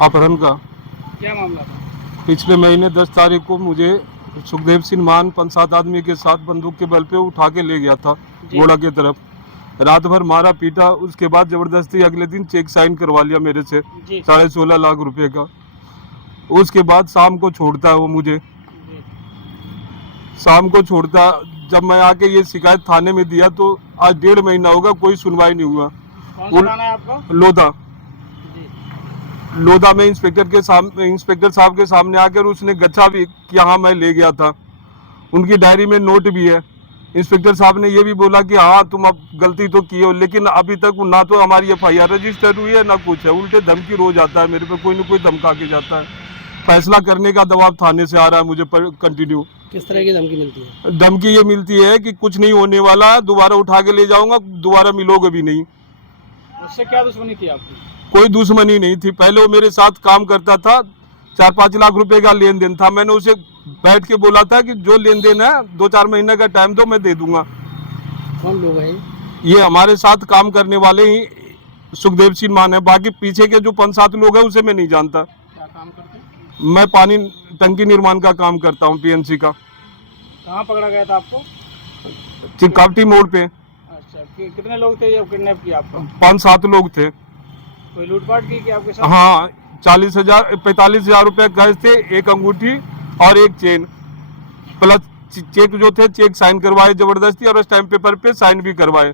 अपहरण का। क्या मामला था? पिछले महीने 10 तारीख को मुझे सुखदेव सिंह मान 5-7 आदमी के साथ बंदूक के बल पे उठा के ले गया था घोड़ा की तरफ। रात भर मारा पीटा, उसके बाद जबरदस्ती अगले दिन चेक साइन करवा लिया मेरे से 16.5 लाख रुपए का। उसके बाद शाम को छोड़ता है वो मुझे, शाम को छोड़ता। जब मैं आके ये शिकायत थाने में दिया तो आज 1.5 महीना होगा, कोई सुनवाई नहीं हुआ। कौन सा थाना है आपका? लोधा। जी। लोधा में इंस्पेक्टर साहब के सामने आकर उसने गच्छा भी कि हाँ मैं ले गया था, उनकी डायरी में नोट भी है। इंस्पेक्टर साहब ने ये भी बोला कि हाँ तुम अब गलती तो की हो, लेकिन अभी तक ना तो हमारी FIR रजिस्टर हुई है ना कुछ है। उल्टे धमकी रोज आता है मेरे पे, कोई ना कोई धमका के जाता है। फैसला करने का दबाव थाने से आ रहा है मुझे पर कंटिन्यू। किस तरह की धमकी मिलती है? धमकी ये मिलती है कि कुछ नहीं होने वाला, दोबारा उठा के ले जाऊंगा, दोबारा मिलोगे भी नहीं। उससे क्या दुश्मनी थी आपकी? कोई दुश्मनी नहीं थी। पहले वो मेरे साथ काम करता था, 4-5 लाख रुपए का लेन देन था। मैंने उसे बैठ के बोला था कि जो लेन देन है 2-4 महीने का टाइम दो, मैं दे दूंगा। कौन लोग हैं ये हमारे साथ काम करने वाले ही सुखदेव सिंह मान है। बाकी पीछे के जो 5-7 लोग हैं उसे मैं नहीं जानता। क्या काम करते हैं? मैं पानी टंकी निर्माण का काम करता हूँ PNC का। कहाँ पकड़ा गया था आपको? चिकावटी मोड़ पे। अच्छा, कितने लोग थे जब किडनैप किया आपको? 5-7 लोग थे। कोई लूटपाट की क्या आपके साथ? हाँ, 45,000 रुपए कैश थे, एक अंगूठी और एक चेन, प्लस चेक जो थे चेक साइन करवाए जबरदस्ती और स्टैम्प पेपर पे साइन भी करवाए।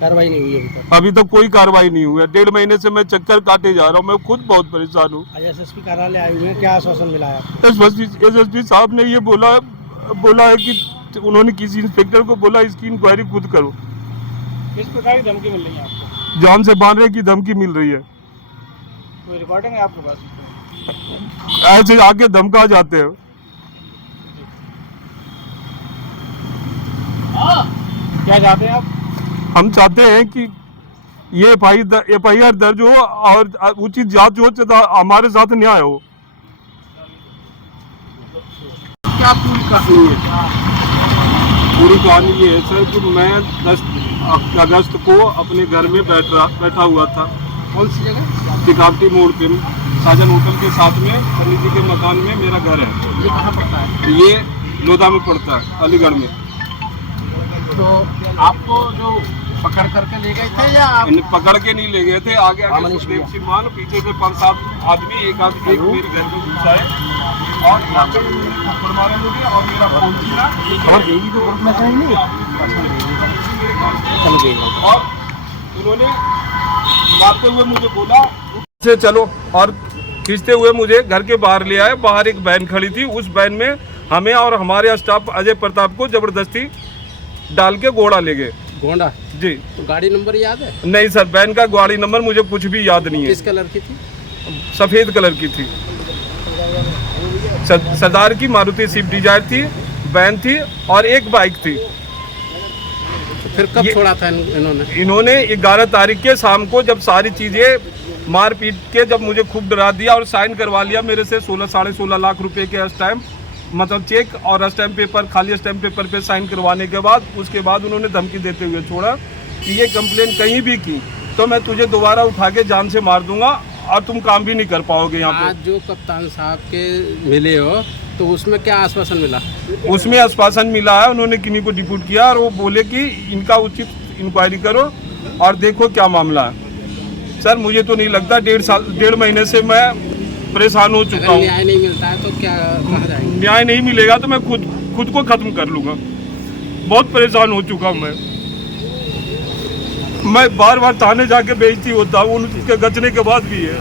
कार्रवाई नहीं हुई अभी तक कोई कार्रवाई नहीं हुई है। 1.5 महीने से मैं चक्कर काटे जा रहा हूँ, मैं खुद बहुत परेशान हूँ। SSP कार्यालय आए हुए हैं, क्या आश्वासन मिला है आपको? SSP साहब ने ये बोला है कि उन्होंने किसी इंस्पेक्टर को बोला इसकी इंक्वायरी खुद करो। किस प्रकार की धमकी मिल रही है आपको? जान से मारने की धमकी मिल रही है। कोई रिकॉर्डिंग है आपके पास? ऐसे आके धमका जाते हैं। क्या चाहते हैं आप? हम चाहते हैं कि ये FIR दर्ज हो और उचित जांच हो तथा हमारे साथ न्याय हो। क्या पूरी कहानी है? पूरी कहानी ये है सर कि मैं 10 अगस्त को अपने घर में बैठा हुआ था। कौन सी जगह? चिकावटी मोड़ पे साजन होटल के साथ में सनी जी के मकान में मेरा घर है। ये कहाँ पड़ता है? ये लोधा में पड़ता है, अलीगढ़ में। तो आपको जो पकड़ करके ले गए थे या आप? पकड़ के नहीं ले गए थे, आगे सुखदेव सिंह मान, पीछे से 5-7 आदमी, एक मेरे घर में घुसा है और यहाँ पे थप्पड़ मारे मुझे और मेरा फोन छीना। और देवी को ग्रुप में सही नहीं? और उन्होंने मारते हुए मुझे बोला से चलो, और खींचते हुए मुझे घर के बाहर ले आए। बाहर एक वैन खड़ी थी, उस वैन में हमें और हमारे स्टाफ अजय प्रताप को जबरदस्ती डाल के घोड़ा ले गए। गोंडा जी। तो गाड़ी नंबर याद है? नहीं सर, वैन का गाड़ी नंबर मुझे कुछ भी याद नहीं है। किस कलर की थी? सफेद कलर की थी। सरदार की मारुति स्विफ्ट डिजायर थी, वैन थी और एक बाइक थी। तो फिर कब छोड़ा था इन्होंने 11 तारीख के शाम को, जब सारी चीजें मार पीट के जब मुझे खूब डरा दिया और साइन करवा लिया मेरे से 16-16.5 लाख रुपए के स्टैम्प, मतलब चेक और स्टैम्प पेपर, खाली स्टैम्प पेपर पे साइन करवाने के बाद उसके बाद उन्होंने धमकी देते हुए छोड़ा कि ये कंप्लेन कहीं भी की तो मैं तुझे दोबारा उठा के जान से मार दूंगा और तुम काम भी नहीं कर पाओगे यहाँ पे। आज जो कप्तान साहब के मिले हो तो उसमें क्या आश्वासन मिला? उसमें आश्वासन मिला है, उन्होंने किन्हीं को डिप्यूट किया और वो बोले कि इनका उचित इंक्वायरी करो और देखो क्या मामला है। सर मुझे तो नहीं लगता, 1.5 महीने से मैं परेशान हो चुका हूँ। न्याय नहीं मिलता है तो क्या कहा जाएगा? न्याय नहीं मिलेगा तो मैं खुद को खत्म कर लूँगा। बहुत परेशान हो चुका हूँ मैं बार बार थाने जाके बेइज्जती होता हूँ, उनके गचने के बाद भी है।